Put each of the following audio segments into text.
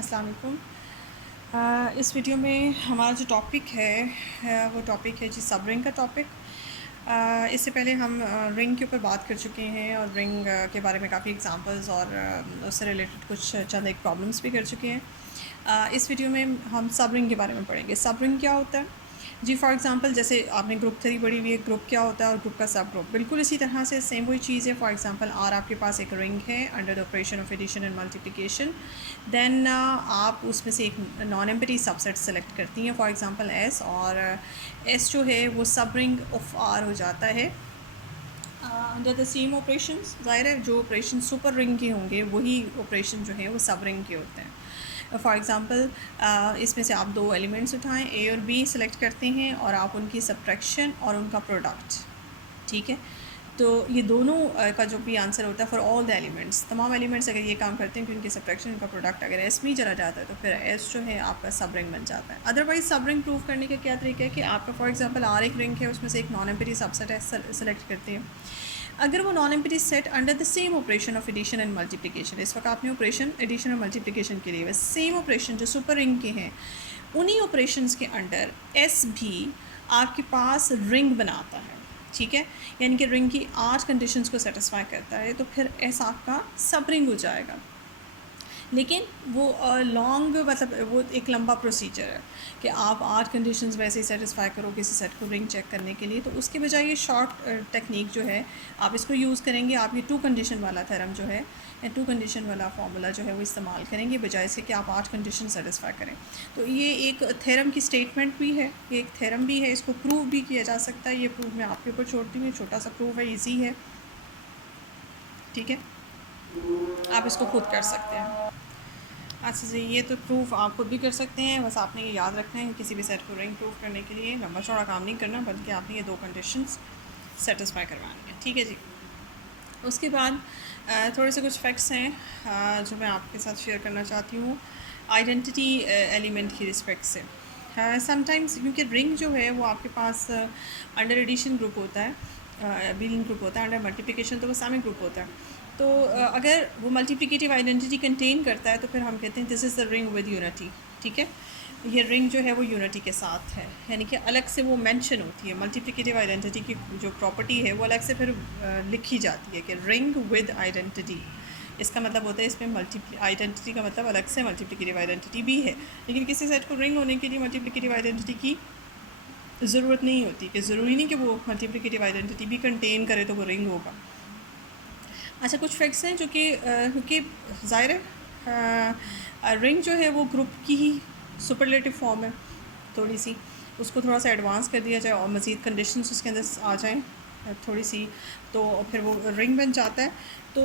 अस्सलाम वालेकुम। इस वीडियो में हमारा जो टॉपिक है वो टॉपिक है जी सब रिंग का टॉपिक। इससे पहले हम रिंग के ऊपर बात कर चुके हैं और रिंग के बारे में काफ़ी एग्जांपल्स और उससे रिलेटेड कुछ चंद एक प्रॉब्लम्स भी कर चुके हैं। इस वीडियो में हम सब रिंग के बारे में पढ़ेंगे। सब रिंग क्या होता है जी? फॉर एग्जांपल जैसे आपने ग्रुप थ्योरी पढ़ी हुई है, ग्रुप क्या होता है और ग्रुप का सब ग्रुप बिल्कुल इसी तरह से सेम वही चीज़ है। फॉर एग्जांपल आर आपके पास एक रिंग है under the operation of addition and multiplication. Then आप उसमें से एक नॉन एम्प्टी सबसेट सेलेक्ट करती हैं, फॉर एग्जांपल एस, और एस जो है वो सब रिंग ऑफ आर हो जाता है अंडर द सेम ऑपरेशन। ज़ाहिर है जो ऑपरेशन सुपर रिंग के होंगे वही ऑपरेशन जो है वो सब रिंग के होते हैं। फॉर एग्ज़ाम्पल इसमें से आप दो एलिमेंट्स उठाएं, ए और बी सेलेक्ट करते हैं और आप उनकी सब्ट्रैक्शन और उनका प्रोडक्ट, ठीक है, तो ये दोनों का जो भी आंसर होता है फॉर ऑल द एलिमेंट्स, तमाम एलिमेंट्स अगर ये काम करते हैं कि उनकी सब्ट्रैक्शन उनका प्रोडक्ट अगर एस में ही चला जाता है तो फिर एस जो है आपका सब रिंग बन जाता है। अदरवाइज सब रिंग प्रूव करने का क्या तरीका है कि आपका फॉर एग्जांपल आर एक रिंग है, उसमें से एक नॉन एम्प्टी सबसेट है, सेलेक्ट करते हैं। अगर वो non empty set under the same operation of addition and multiplication, इस वक्त आपने ऑपरेशन एडिशन और मल्टीप्लिकेशन के लिए सेम ऑपरेशन जो सुपर रिंग के हैं उन्हीं ऑपरेशंस के अंडर एस भी आपके पास रिंग बनाता है, ठीक है, यानी कि रिंग की 8 कंडीशंस को सेटिस्फाई करता है, तो फिर एस आपका सब रिंग हो जाएगा। लेकिन वो लॉन्ग मतलब वो एक लंबा प्रोसीजर है कि आप 8 कंडीशंस वैसे ही सेटिस्फाई करो किसी सेट को रिंग चेक करने के लिए, तो उसके बजाय ये शॉर्ट टेक्निक जो है आप इसको यूज़ करेंगे। आप ये 2 कंडीशन वाला थ्योरम जो है या 2 कंडीशन वाला फार्मूला जो है वो इस्तेमाल करेंगे बजाय से कि आप 8 कंडीशन सेटिस्फाई करें। तो ये एक थ्योरम की स्टेटमेंट भी है, ये एक थ्योरम भी है, इसको प्रूव भी किया जा सकता है। ये प्रूव मैं आपके ऊपर छोड़ती हूँ, छोटा सा प्रूव है, ईजी है, ठीक है, आप इसको खुद कर सकते हैं। अच्छा जी, ये तो प्रूफ आप खुद भी कर सकते हैं, बस आपने ये याद रखना है किसी भी सेट को रिंग प्रूफ करने के लिए लंबा चौड़ा काम नहीं करना, बल्कि आपने ये 2 कंडीशंस सेटिस्फाई करवानी है, ठीक है जी। उसके बाद थोड़े से कुछ फैक्ट्स हैं जो मैं आपके साथ शेयर करना चाहती हूँ आइडेंटिटी एलिमेंट की रिस्पेक्ट से। समटाइम्स क्योंकि रिंग जो है वो आपके पास अंडर एडिशन ग्रुप होता है, बिलिंग ग्रुप होता है, अंडर मल्टीप्लिकेशन तो वो सामिक ग्रुप होता है। तो अगर वो मल्टीप्लिकेटिव आइडेंटिटी कंटेन करता है तो फिर हम कहते हैं this is the ring with unity, ठीक है, ये रिंग जो है वो यूनिटी के साथ है, यानी कि अलग से वो मेंशन होती है। मल्टीप्लिकेटिव आइडेंटिटी की जो प्रॉपर्टी है वो अलग से फिर लिखी जाती है कि रिंग विद आइडेंटिटी। इसका मतलब होता है इसमें मल्टी आइडेंटिटी का मतलब अलग से मल्टीप्लिकेटिव आइडेंटिटी भी है, लेकिन किसी सेट को रिंग होने के लिए मल्टीप्लिकेटिव आइडेंटिटी की ज़रूरत नहीं होती, कि ज़रूरी नहीं कि वो मल्टीप्लिकेटिव आइडेंटिटी भी कंटेन करे तो वो रिंग होगा। अच्छा, कुछ फैक्ट्स हैं जो कि क्योंकि ज़ाहिर है रिंग जो है वो ग्रुप की ही सुपरलेटिव फॉर्म है, थोड़ी सी उसको थोड़ा सा एडवांस कर दिया जाए और मज़ीद कंडीशंस उसके अंदर आ जाएं थोड़ी सी, तो फिर वो रिंग बन जाता है। तो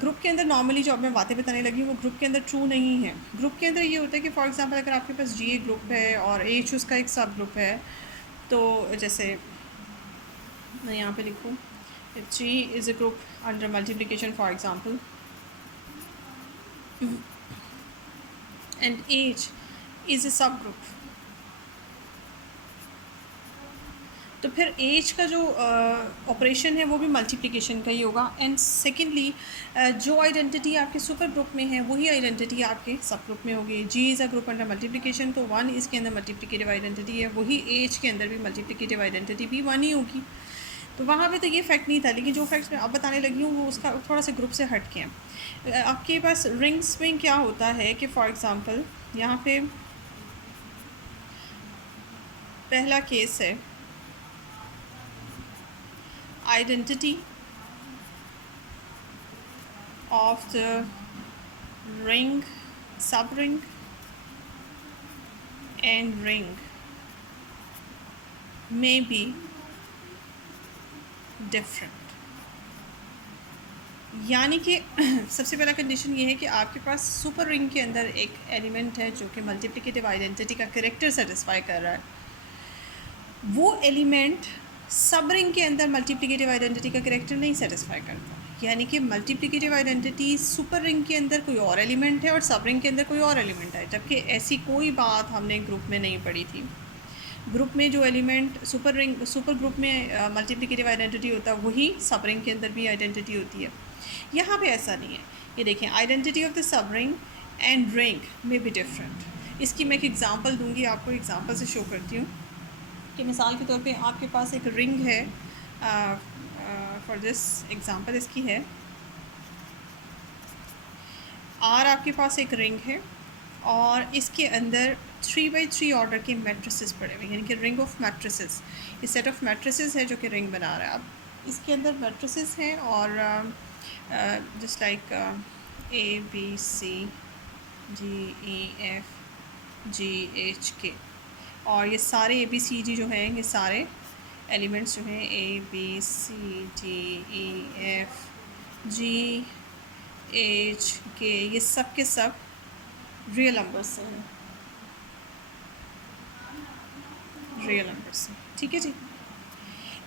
ग्रुप के अंदर नॉर्मली जो अब मैं बातें बताने लगी वो ग्रुप के अंदर ट्रू नहीं है। ग्रुप के अंदर ये होता है कि फॉर एग्जांपल अगर आपके पास जी ग्रुप है और एच उसका एक सब ग्रुप है, तो जैसे मैं यहाँ पे लिखूँ if G is a group under multiplication for example and H is a subgroup, तो फिर H का जो ऑपरेशन है वो भी मल्टीप्लिकेशन का ही होगा। एंड सेकेंडली जो आइडेंटिटी आपके सुपर ग्रुप में है वही आइडेंटिटी आपके सब ग्रुप में होगी। G is a group under multiplication, तो 1 इसके अंदर मल्टीप्लिकेटिव आइडेंटिटी है, वही H के अंदर भी मल्टीप्लिकेटिव आइडेंटिटी भी 1 ही होगी। तो वहाँ पे तो ये फैक्ट नहीं था, लेकिन जो फैक्ट्स मैं अब बताने लगी हूँ वो उसका थोड़ा सा ग्रुप से हट के हैं। आपके पास रिंग्स में क्या होता है कि फॉर एग्ज़ाम्पल यहाँ पे पहला केस है आइडेंटिटी ऑफ द रिंग, सब ring and ring may be different, यानी कि सबसे पहला कंडीशन ये है कि आपके पास सुपर रिंग के अंदर एक एलिमेंट है जो कि मल्टीप्लिकेटिव आइडेंटिटी का करेक्टर सेटिस्फाई कर रहा है, वो एलिमेंट सब रिंग के अंदर मल्टीप्लिकेटिव आइडेंटिटी का करेक्टर नहीं सेटिस्फाई करता, यानी कि मल्टीप्लिकेटिव आइडेंटिटी सुपर रिंग के अंदर कोई और एलिमेंट है और सब रिंग के अंदर कोई और एलिमेंट है, जबकि ऐसी कोई बात हमने ग्रुप में नहीं पढ़ी थी। ग्रुप में जो एलिमेंट सुपर ग्रुप में मल्टीप्लिकेटिव आइडेंटिटी होता है वही सब रिंग के अंदर भी आइडेंटिटी होती है। यहाँ पे ऐसा नहीं है। ये देखें, identity of the sub ring and ring में बी डिफरेंट। इसकी मैं एक एग्ज़ाम्पल दूंगी, आपको एग्ज़ाम्पल से शो करती हूँ कि मिसाल के तौर पे आपके पास एक रिंग है, फॉर दिस एग्ज़ाम्पल इसकी है आर, आपके पास एक रिंग है और इसके अंदर 3 by 3 ऑर्डर के मैट्रिसेस पड़े हुए हैं, यानी कि रिंग ऑफ मैट्रिसेस। ये सेट ऑफ मैट्रिसेस है जो कि रिंग बना रहा है। अब इसके अंदर मैट्रिसेस हैं और just like A B C G E F G H के, और ये सारे ए बी सी जी जो हैं, ये सारे एलिमेंट्स जो हैं A B C D E F G H के, ये सब के सब रियल नंबर्स हैं, रियल नंबर्स हैं। ठीक है जी,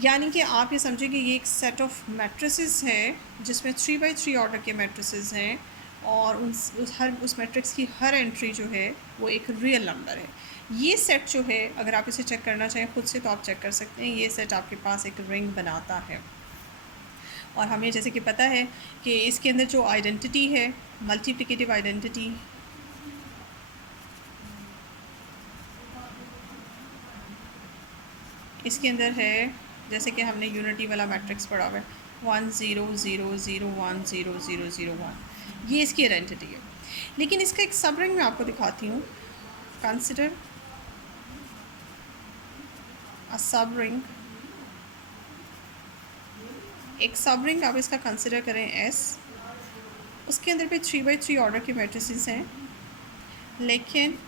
यानी कि आप ये समझिए कि ये एक सेट ऑफ मैट्रिसेस है जिसमें 3 by 3 ऑर्डर के मैट्रिसेस हैं और उस मैट्रिक्स की हर एंट्री जो है वो एक रियल नंबर है। ये सेट जो है, अगर आप इसे चेक करना चाहें खुद से तो आप चेक कर सकते हैं। ये सेट आपके पास एक रिंग बनाता है और हमें जैसे कि पता है कि इसके अंदर जो आइडेंटिटी है, मल्टीप्लिकेटिव आइडेंटिटी, इसके अंदर है जैसे कि हमने यूनिटी वाला मैट्रिक्स पढ़ा हुआ है 1 0 0 0 1 0 0 0 1, ये इसकी आइडेंटिटी है। लेकिन इसका एक सब रिंग मैं आपको दिखाती हूँ। कंसिडर अ सब रिंग, एक सब रिंग आप इसका कंसिडर करें एस, उसके अंदर भी 3 by 3 ऑर्डर के मैट्रिसेस हैं, लेकिन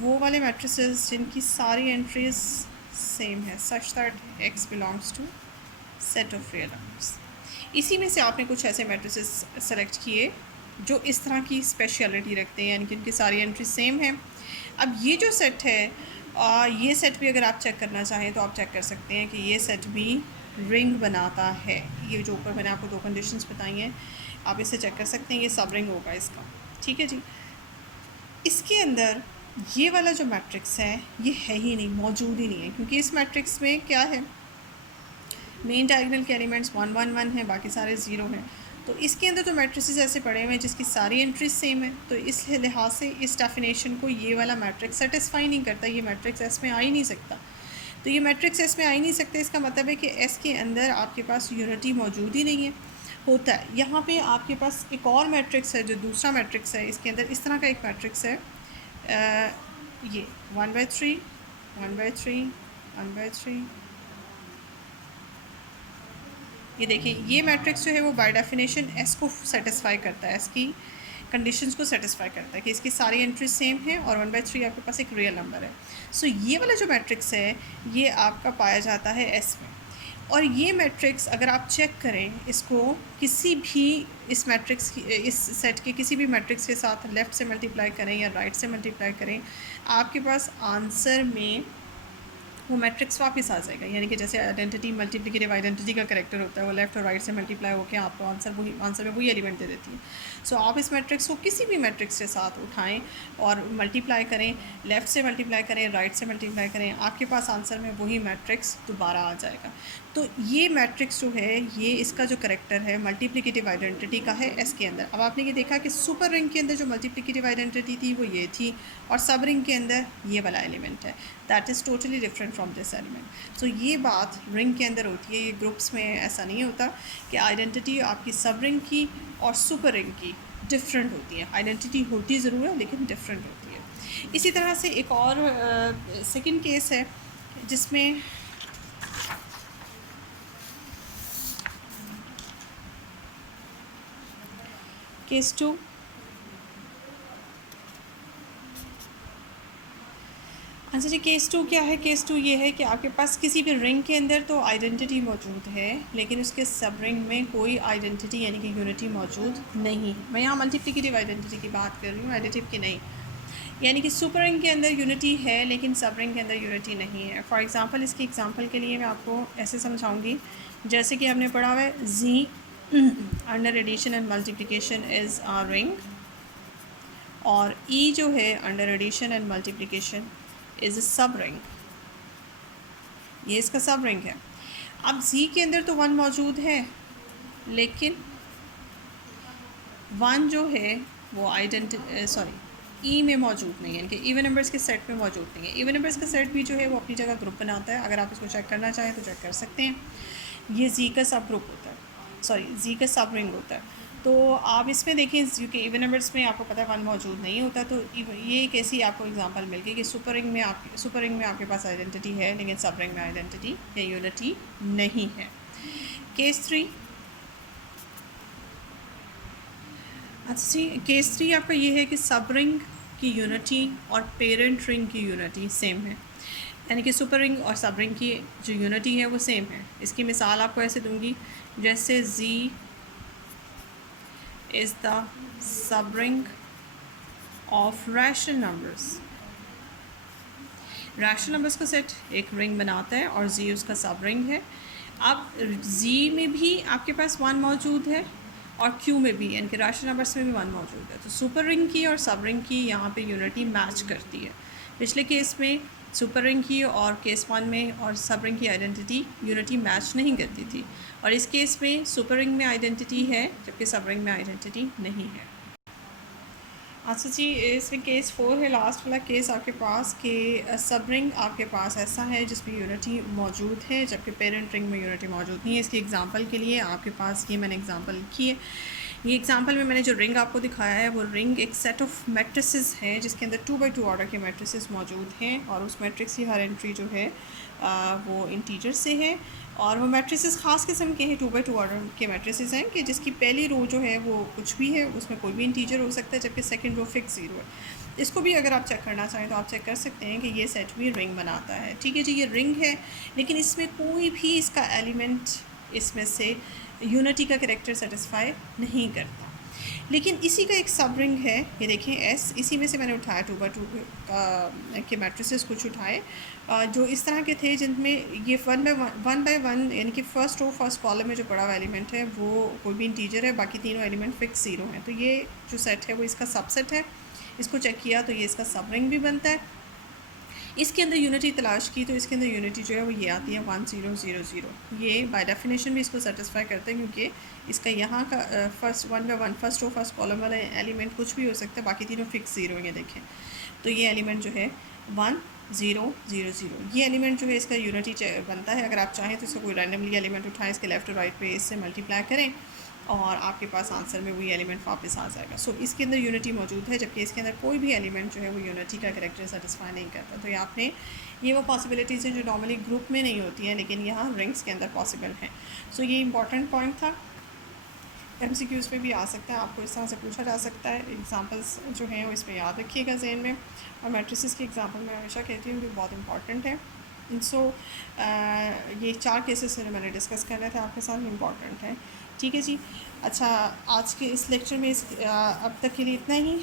वो वाले मैट्रिसेस जिनकी सारी एंट्रीज सेम है, such that X belongs to set of real numbers. इसी में से आपने कुछ ऐसे मैट्रिसेस सेलेक्ट किए जो इस तरह की स्पेशलिटी रखते हैं, यानी कि उनकी सारी एंट्री सेम है। अब ये जो सेट है, ये सेट भी अगर आप चेक करना चाहें तो आप चेक कर सकते हैं कि ये सेट भी रिंग बनाता है। ये जो ऊपर मैंने आपको 2 कंडीशंस बताई हैं, आप इसे चेक कर सकते हैं, ये सब रिंग होगा इसका। ठीक है जी, इसके अंदर ये वाला जो मैट्रिक्स है ये है ही नहीं, मौजूद ही नहीं है, क्योंकि इस मैट्रिक्स में क्या है, मेन डायगोनल के एलिमेंट्स 1 1 1 हैं, बाकी सारे 0 हैं। तो इसके अंदर तो मैट्रिसेस ऐसे पड़े हुए हैं जिसकी सारी एंट्रीज सेम है, तो इस लिहाज से इस डेफिनेशन को ये वाला मैट्रिक्स सेटिस्फाई नहीं करता, ये मैट्रिक्स एस में आ ही नहीं सकता। तो ये मैट्रिक्स एस में आ ही नहीं सकते, इसका मतलब है कि एस के अंदर आपके पास यूनिटी मौजूद ही नहीं है। होता है यहाँ पे आपके पास एक और मैट्रिक्स है जो दूसरा मैट्रिक्स है, इसके अंदर इस तरह का एक मैट्रिक्स है, ये 1 by 3 1 by 3 1 by 3, ये देखिए ये मैट्रिक्स जो है वो बाय डेफिनेशन एस को सेटिस्फाई करता है, एस की कंडीशंस को सेटिस्फाई करता है कि इसकी सारी एंट्री सेम है और 1 by 3 आपके पास एक रियल नंबर है। सो ये वाला जो मैट्रिक्स है ये आपका पाया जाता है एस में। और ये मैट्रिक्स अगर आप चेक करें इसको किसी भी इस मैट्रिक्स की, इस सेट के किसी भी मैट्रिक्स के साथ लेफ़्ट से मल्टीप्लाई करें या राइट से मल्टीप्लाई करें, आपके पास आंसर में वो मैट्रिक्स वापस आ जाएगा। यानी कि जैसे आइडेंटिटी मल्टीप्लिकेटिव आइडेंटिटी का करेक्टर होता है, वो लेफ़्ट और राइट से मल्टीप्लाई होकर आपको आंसर में वही एलिमेंट दे देती है। सो आप इस मैट्रिक्स को किसी भी मैट्रिक्स के साथ उठाएं और मल्टीप्लाई करें, लेफ़्ट से मल्टीप्लाई करें, राइट से मल्टीप्लाई करें, आपके पास आंसर में वही मैट्रिक्स दोबारा आ जाएगा। तो ये मैट्रिक्स जो है ये इसका जो करेक्टर है मल्टीप्लिकेटिव आइडेंटिटी का है एस के अंदर। अब आपने ये देखा कि सुपर रिंग के अंदर जो मल्टीप्लिकेटिव आइडेंटिटी थी वो ये थी और सब रिंग के अंदर ये वाला एलिमेंट है, that is totally different from this element. So ये बात रिंग के अंदर होती है, ये ग्रुप्स में ऐसा नहीं होता कि आइडेंटिटी आपकी सब रिंग की और सुपर रिंग की डिफरेंट होती है। आइडेंटिटी होती ज़रूर है लेकिन डिफरेंट होती है। इसी तरह से एक और सेकंड केस है जिसमें केस 2, अच्छा जी केस 2 क्या है? केस 2 ये है कि आपके पास किसी भी रिंग के अंदर तो आइडेंटिटी मौजूद है लेकिन उसके सब रिंग में कोई आइडेंटिटी यानी कि यूनिटी मौजूद नहीं है। मैं यहाँ मल्टीप्लिकेटिव आइडेंटिटी की बात कर रही हूँ, एडिटिव की नहीं। यानी कि सुपर रिंग के अंदर यूनिटी है लेकिन सब रिंग के अंदर यूनिटी नहीं है। फॉर एग्ज़ाम्पल इसकी एग्ज़ाम्पल के लिए मैं आपको ऐसे समझाऊँगी, जैसे कि हमने पढ़ा हुआ है G under addition and multiplication is a ring, और ई जो है under addition and multiplication is a subring, ये इसका सब रिंग है। अब जी के अंदर तो 1 मौजूद है लेकिन 1 जो है वो ई में मौजूद नहीं है, यानी कि इवन नंबर्स के सेट में मौजूद नहीं है। इवन नंबर्स का सेट भी जो है वो अपनी जगह ग्रुप बनाता है, अगर आप इसको चेक करना चाहें तो चेक कर सकते हैं। ये जी का सब ग्रुप होता है, जी का सब रिंग होता है। तो आप इसमें देखें, क्योंकि इवन नंबर्स में आपको पता है 1 मौजूद नहीं होता, तो ये एक ऐसी आपको एग्जांपल मिल गई कि सुपर रिंग में आपके पास आइडेंटिटी है, लेकिन सब रिंग में आइडेंटिटी या यूनिटी नहीं है। केस 3, अच्छा जी, केस 3 आपका ये है कि सब रिंग की यूनिटी और पेरेंट रिंग की यूनिटी सेम है, यानी कि सुपर रिंग और सब रिंग की जो यूनिटी है वो सेम है। इसकी मिसाल आपको ऐसे दूंगी, जैसे G is the subring of rational numbers. Rational numbers का सेट एक रिंग बनाता है और जी उसका सब रिंग है। अब जी में भी आपके पास 1 मौजूद है और क्यू में भी, यानी कि रैशनल नंबर्स में भी 1 मौजूद है। तो सुपर रिंग की और सब रिंग की यहाँ पे यूनिटी मैच करती है। पिछले केस में सुपर रिंग की और केस 1 में और सब रिंग की आइडेंटिटी यूनिटी मैच नहीं करती थी, और इस केस में सुपर रिंग में आइडेंटिटी है जबकि सब रिंग में आइडेंटिटी नहीं है। अच्छा जी, इसमें केस 4 है, लास्ट वाला केस आपके पास कि सब रिंग आपके पास ऐसा है जिसमें यूनिटी मौजूद है जबकि पेरेंट रिंग में यूनिटी मौजूद नहीं है। इसकी एग्जांपल के लिए आपके पास ये मैंने एग्जांपल लिखी है। ये एग्जांपल में मैंने जो रिंग आपको दिखाया है वो रिंग एक सेट ऑफ मैट्रिसेस है जिसके अंदर 2 बाई 2 ऑर्डर के मैट्रिसेस मौजूद हैं, और उस मैट्रिक्स की हर एंट्री जो है वो इंटीजर से है, और वो मैट्रिसेस ख़ास किस्म के हैं, 2 बाई 2 ऑर्डर के मैट्रिसेस हैं कि जिसकी पहली रो जो है वो कुछ भी है, उसमें कोई भी इंटीजर हो सकता है, जबकि सेकंड रो फिक्स 0 है। इसको भी अगर आप चेक करना चाहें तो आप चेक कर सकते हैं कि ये सेट भी रिंग बनाता है। ठीक है जी, ये रिंग है, लेकिन इसमें कोई भी इसका एलिमेंट इसमें से यूनिटी का कैरेक्टर सेटिस्फाई नहीं करता। लेकिन इसी का एक सब रिंग है, ये देखें एस, इसी में से मैंने उठाया 2 बाई 2 के मैट्रिसेस कुछ उठाए जो इस तरह के थे जिनमें ये 1 बाई 1 यानी कि फर्स्ट रो फर्स्ट कॉलम में जो पड़ा हुआ एलिमेंट है वो कोई भी इंटीजर है, बाकी तीनों एलिमेंट फिक्स 0 हैं। तो ये जो सेट है वो इसका सबसेट है। इसको चेक किया तो ये इसका सब रिंग भी बनता है। इसके अंदर यूनिटी तलाश की तो इसके अंदर यूनिटी जो है वो ये आती है 1 0 0 0। ये बाय डेफिनेशन भी इसको सेटिस्फाई करते हैं, क्योंकि इसका यहाँ का first 1 by 1 first row first column वाला एलिमेंट कुछ भी हो सकता है, बाकी तीनों फिक्स 0 ये देखें। तो ये एलिमेंट जो है 1 0 0 0, ये एलिमेंट जो है इसका यूनिटी बनता है। अगर आप चाहें तो इसको कोई रैंडमली एलिमेंट उठाएं, इसके लेफ्ट और राइट पे इससे मल्टीप्लाई करें और आपके पास आंसर में वही एलिमेंट वापस आ जाएगा। सो इसके अंदर यूनिटी मौजूद है, जबकि इसके अंदर कोई भी एलिमेंट जो है वो यूनिटी का कैरेक्टर सेटिस्फाई नहीं करता। तो ये आपने ये वो पॉसिबिलिटीज़ हैं जो नॉर्मली ग्रुप में नहीं होती हैं, लेकिन यहाँ रिंग्स के अंदर पॉसिबल हैं। सो ये इंपॉर्टेंट पॉइंट था, MCQs में भी आ सकता है, आपको इस तरह से पूछा जा सकता है। एग्जांपल्स जो हैं वो इसमें याद रखिएगा जहन में, और मैट्रिसेस की एग्जांपल मैं हमेशा कहती हूँ कि बहुत इंपॉर्टेंट है। सो ये 4 केसेस जो मैंने डिस्कस करने थे आपके साथ इम्पॉर्टेंट हैं। ठीक है जी। अच्छा, आज के इस लेक्चर में अब तक के लिए इतना ही,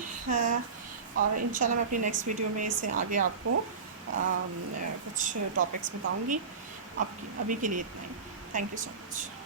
और इंशाल्लाह मैं अपनी नेक्स्ट वीडियो में इससे आगे आपको कुछ टॉपिक्स बताऊँगी। आपकी अभी के लिए इतना ही। Thank you so much.